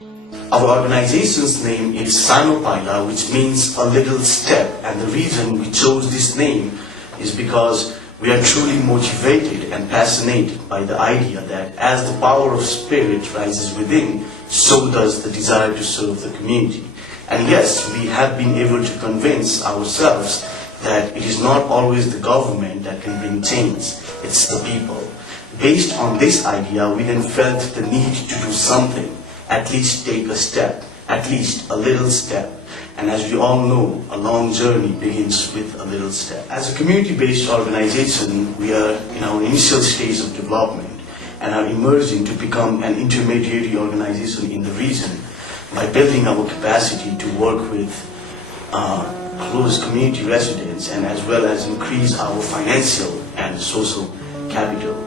Our organization's name is Sanopaila, which means a little step, and the reason we chose this name is because we are truly motivated and fascinated by the idea that as the power of spirit rises within, so does the desire to serve the community. And yes, we have been able to convince ourselves that it is not always the government that can bring change, it's the people. Based on this idea, we then felt the need to do something, at least take a step, at least a little step. And as we all know, a long journey begins with a little step. As a community-based organization, we are in our initial stage of development and are emerging to become an intermediary organization in the region by building our capacity to work with close community residents and as well as increase our financial and social capital.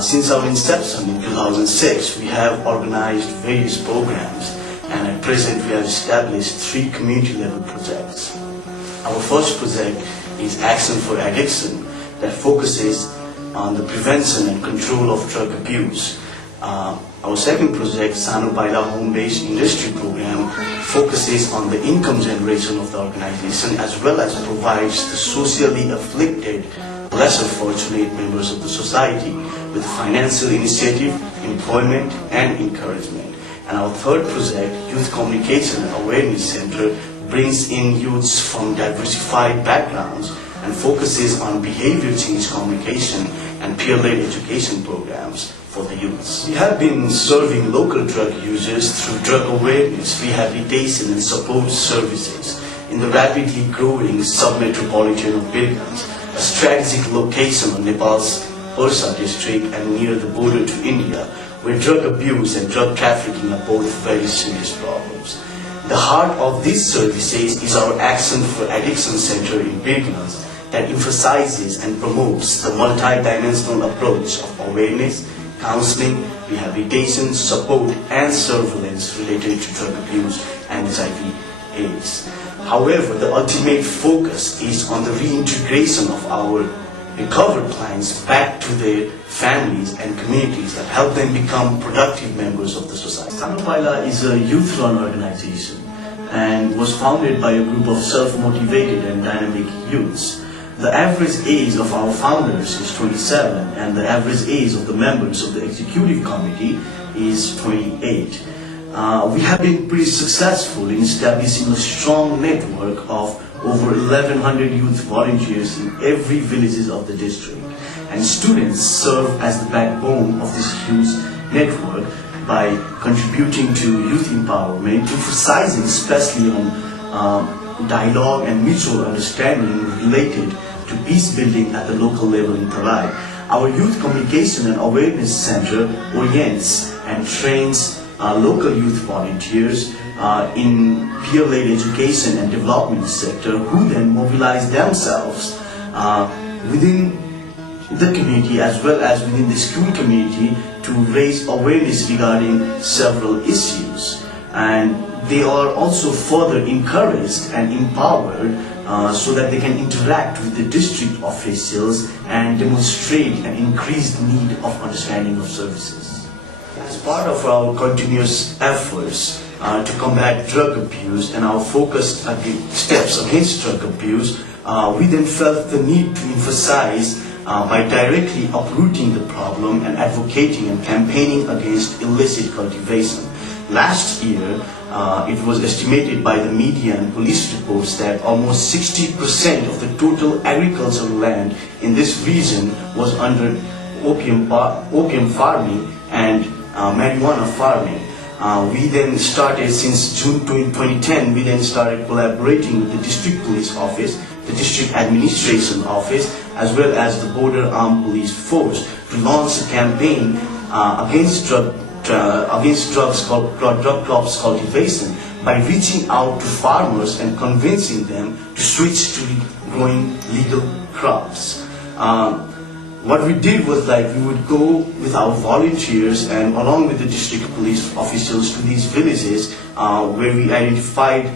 Since our inception in 2006, we have organized various programs, and at present we have established 3 community-level projects. Our first project is Action for Addiction, that focuses on the prevention and control of drug abuse. Our second project, Sanopaila Home-Based Industry Program, focuses on the income generation of the organization as well as provides the socially afflicted, lesser fortunate members of the society with financial initiative, employment, and encouragement. And our third project, Youth Communication and Awareness Center, brings in youths from diversified backgrounds and focuses on behavior change communication and peer-led education programs for the youths. We have been serving local drug users through drug awareness, rehabilitation, and support services in the rapidly growing sub-metropolitan of Birgans, a strategic location on Nepal's Ursa district and near the border to India, where drug abuse and drug trafficking are both very serious problems. The heart of these services is our Action for Addiction Center in Birgans that emphasizes and promotes the multi-dimensional approach of awareness, counseling, rehabilitation, support, and surveillance related to drug abuse and HIV/AIDS. However, the ultimate focus is on the reintegration of our recovered clients back to their families and communities that help them become productive members of the society. Sanopaila is a youth-run organization and was founded by a group of self-motivated and dynamic youths. The average age of our founders is 27 and the average age of the members of the executive committee is 28. We have been pretty successful in establishing a strong network of over 1,100 youth volunteers in every villages of the district. And students serve as the backbone of this huge network by contributing to youth empowerment, emphasizing especially on dialogue and mutual understanding related to peace building at the local level in Talai. Our Youth Communication and Awareness Center orients and trains local youth volunteers in peer-led education and development sector who then mobilize themselves within the community as well as within the school community to raise awareness regarding several issues. And they are also further encouraged and empowered so that they can interact with the district officials and demonstrate an increased need of understanding of services. As part of our continuous efforts to combat drug abuse and our focused steps against drug abuse, we then felt the need to emphasize by directly uprooting the problem and advocating and campaigning against illicit cultivation. Last year, it was estimated by the media and police reports that almost 60% of the total agricultural land in this region was under opium farming and marijuana farming. We then started, since June 2010, we then started collaborating with the district police office, the district administration office, as well as the border armed police force to launch a campaign against drug crops cultivation by reaching out to farmers and convincing them to switch to growing legal crops. What we did was we would go with our volunteers and along with the district police officials to these villages where we identified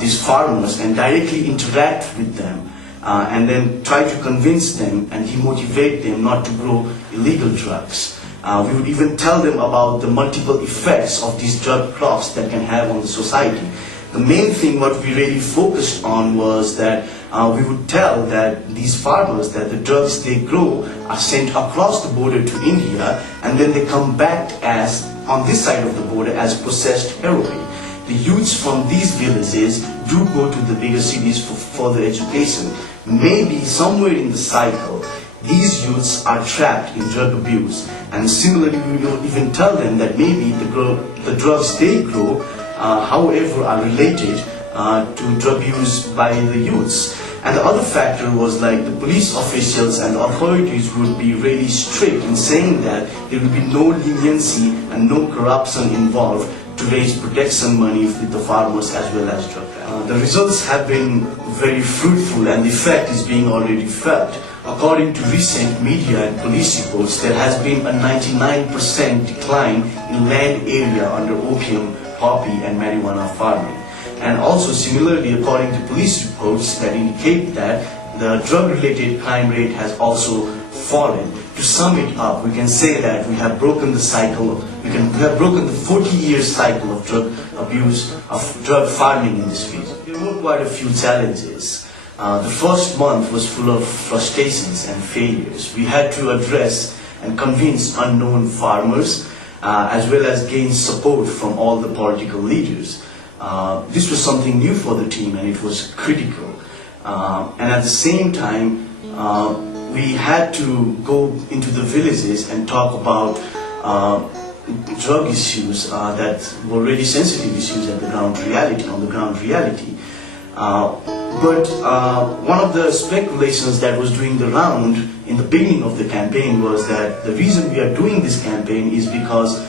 these farmers and directly interact with them and then try to convince them and demotivate them not to grow illegal drugs. We would even tell them about the multiple effects of these drug crops that can have on the society. The main thing what we really focused on was that we would tell that these farmers that the drugs they grow are sent across the border to India, and then they come back as on this side of the border as processed heroin. The youths from these villages do go to the bigger cities for further education. Maybe somewhere in the cycle, these youths are trapped in drug abuse, and similarly we will even tell them that maybe the drugs they grow however are related to drug use by the youths. And the other factor was like the police officials and authorities would be really strict in saying that there will be no leniency and no corruption involved to raise protection money with the farmers as well as drug. The results have been very fruitful and the effect is being already felt. According to recent media and police reports, there has been a 99% decline in land area under opium, poppy and marijuana farming. And also similarly, according to police reports that indicate that the drug-related crime rate has also fallen. To sum it up, we can say that we have broken the cycle, we have broken the 40-year cycle of drug abuse, of drug farming in this region. There were quite a few challenges. The first month was full of frustrations and failures. We had to address and convince unknown farmers, as well as gain support from all the political leaders. This was something new for the team and it was critical. And at the same time, we had to go into the villages and talk about drug issues that were really sensitive issues at the ground reality, on the ground reality. But one of the speculations that was doing the round in the beginning of the campaign was that the reason we are doing this campaign is because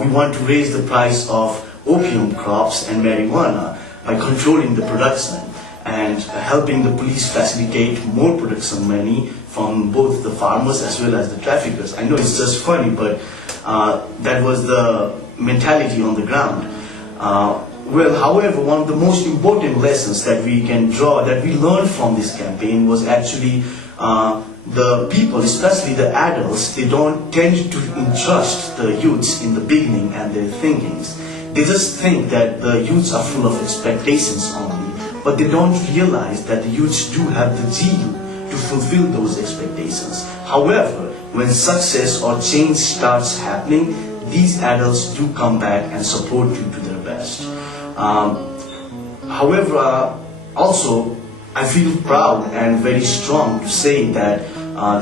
we want to raise the price of opium crops and marijuana by controlling the production and helping the police facilitate more production money from both the farmers as well as the traffickers. I know it's just funny, but that was the mentality on the ground. Well, however, one of the most important lessons that we can draw, that we learned from this campaign was actually the people, especially the adults, they don't tend to entrust the youths in the beginning and their thinkings. They just think that the youths are full of expectations only, but they don't realize that the youths do have the zeal to fulfill those expectations. However, when success or change starts happening, these adults do come back and support you to their best. However, also, I feel proud and very strong to say that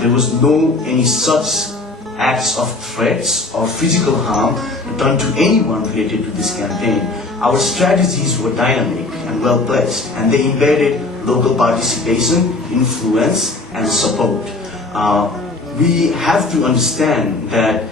there was no any such acts of threats or physical harm done to anyone related to this campaign. Our strategies were dynamic and well placed, and they embedded local participation, influence, and support. We have to understand that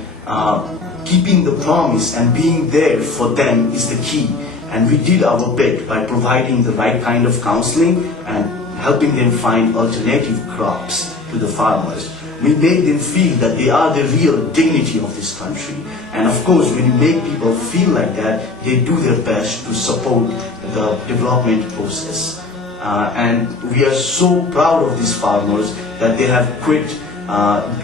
keeping the promise and being there for them is the key. And we did our bit by providing the right kind of counseling and helping them find alternative crops to the farmers. We made them feel that they are the real dignity of this country. And of course, when you make people feel like that, they do their best to support the development process. And we are so proud of these farmers that they have quit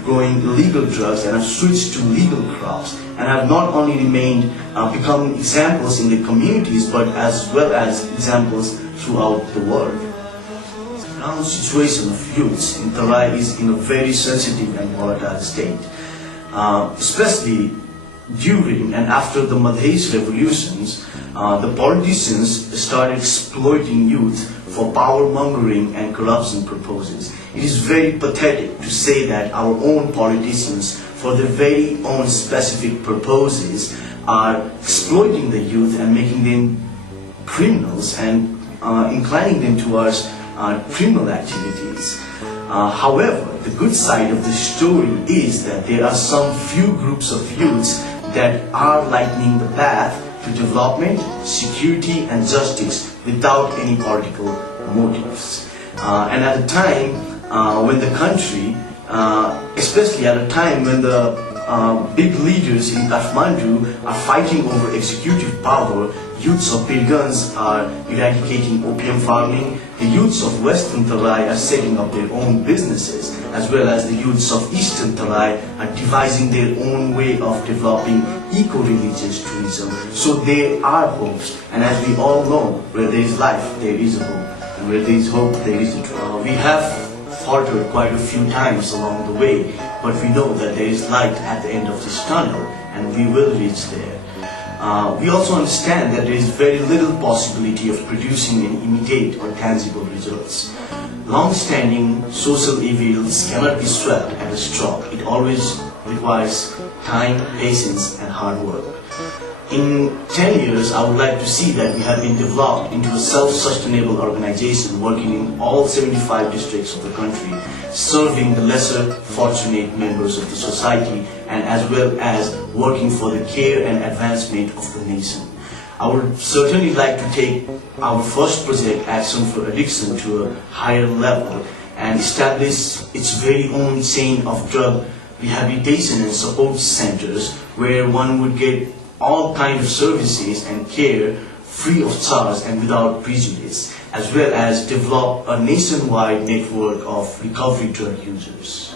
growing illegal drugs and have switched to legal crops and have not only remained become examples in the communities but as well as examples throughout the world. The current situation of youths in Tarai is in a very sensitive and volatile state, especially during and after the Madhesh revolutions. The politicians started exploiting youth for power-mongering and corruption purposes. It is very pathetic to say that our own politicians, for their very own specific purposes, are exploiting the youth and making them criminals and inclining them towards criminal activities. However, the good side of the story is that there are some few groups of youths that are lightening the path to development, security and justice without any political motives. And at a time when the country, especially at a time when the big leaders in Kathmandu are fighting over executive power, youths of Pirgans are eradicating opium farming, The youths of Western Tarai are setting up their own businesses, as well as the youths of Eastern Tarai are devising their own way of developing eco-religious tourism. So there are hopes, and as we all know, where there is life, there is a hope, and where there is hope, there is a truth. We have faltered quite a few times along the way, but we know that there is light at the end of this tunnel, and we will reach there. We also understand that there is very little possibility of producing an immediate or tangible results. Long-standing social evils cannot be swept at a stroke. It always requires time, patience, and hard work. In 10 years, I would like to see that we have been developed into a self-sustainable organization working in all 75 districts of the country, serving the lesser fortunate members of the society, and as well as working for the care and advancement of the nation. I would certainly like to take our first project, Action for Addiction, to a higher level and establish its very own chain of drug rehabilitation and support centers where one would get all kinds of services and care free of charge and without prejudice, as well as develop a nationwide network of recovery drug users.